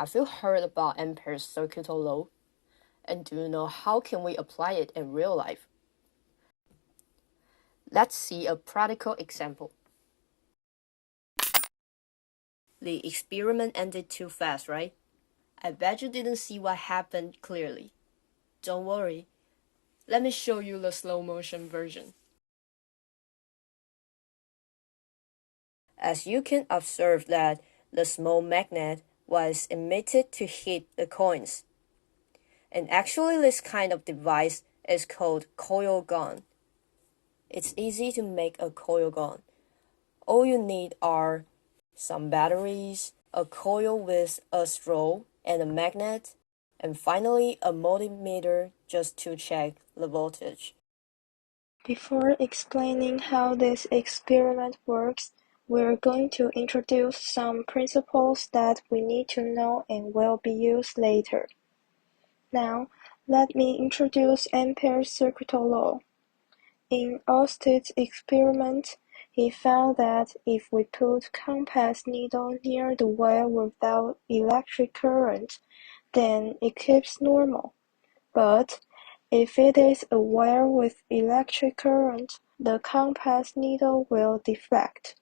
Have you heard about Ampere's circuit law? And do you know how can we apply it in real life? Let's see a practical example. The experiment ended too fast, right? I bet you didn't see what happened clearly. Don't worry. Let me show you the slow motion version. As you can observe that the small magnet was emitted to hit the coins. And actually this kind of device is called coil gun. It's easy to make a coil gun. All you need are some batteries, a coil with a straw and a magnet, and finally a multimeter just to check the voltage. Before explaining how this experiment works, we're going to introduce some principles that we need to know and will be used later. Now, let me introduce Ampere's circuit law. In Oersted's experiment, he found that if we put compass needle near the wire without electric current, then it keeps normal. But if it is a wire with electric current, the compass needle will deflect.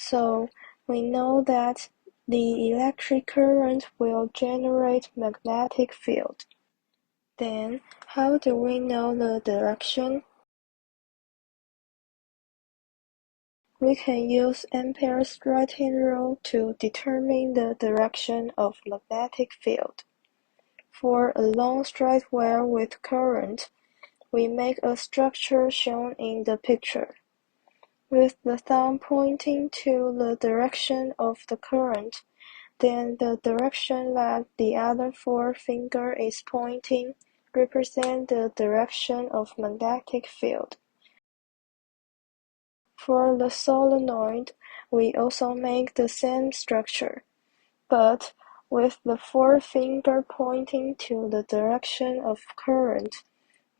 So we know that the electric current will generate magnetic field. Then how do we know the direction? We can use Ampere's writing rule to determine the direction of magnetic field. For a long straight wire with current, we make a structure shown in the picture. With the thumb pointing to the direction of the current, then the direction that the other forefinger is pointing represents the direction of magnetic field. For the solenoid, we also make the same structure, but with the forefinger pointing to the direction of current,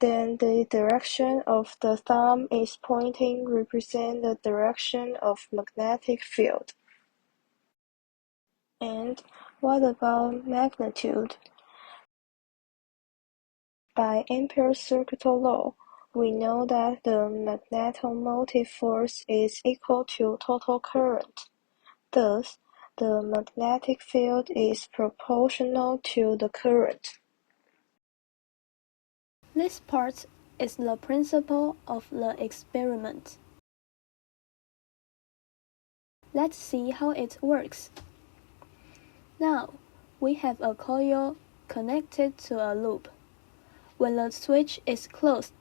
then the direction of the thumb is pointing represent the direction of magnetic field. And what about magnitude? By Ampere's circuit law, we know that the magnetomotive force is equal to total current. Thus, the magnetic field is proportional to the current. This part is the principle of the experiment. Let's see how it works. Now, we have a coil connected to a loop. When the switch is closed,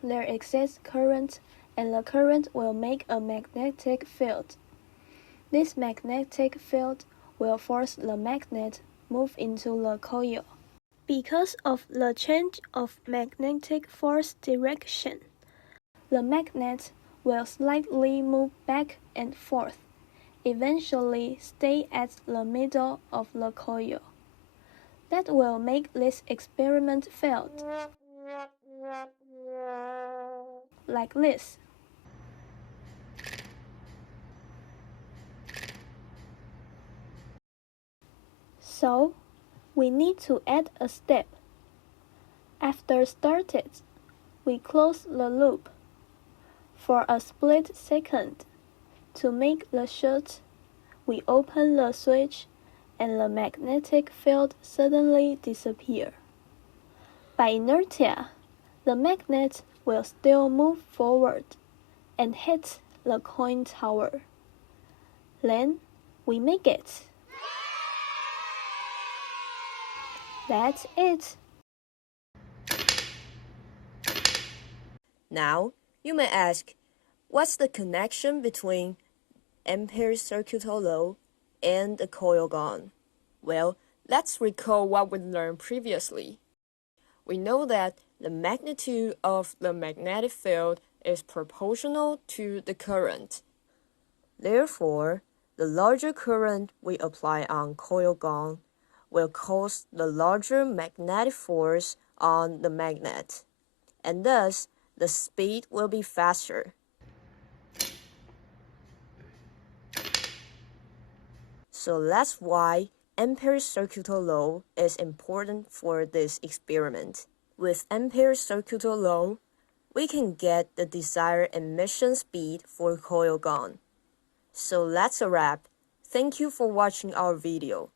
there exists current, and the current will make a magnetic field. This magnetic field will force the magnet move into the coil. Because of the change of magnetic force direction, the magnet will slightly move back and forth, eventually stay at the middle of the coil. That will make this experiment fail. Like this. So, we need to add a step. After started, we close the loop for a split second. To make the shut, we open the switch and the magnetic field suddenly disappears. By inertia, the magnet will still move forward and hit the coin tower. Then we make it. That's it. Now, you may ask, what's the connection between Ampere's circuit law and the coil gun? Well, let's recall what we learned previously. We know that the magnitude of the magnetic field is proportional to the current. Therefore, the larger current we apply on coil gun will cause the larger magnetic force on the magnet, and thus the speed will be faster. So that's why Ampere's circuital law is important for this experiment. With Ampere's circuital law, we can get the desired emission speed for coil gun. So that's a wrap. Thank you for watching our video.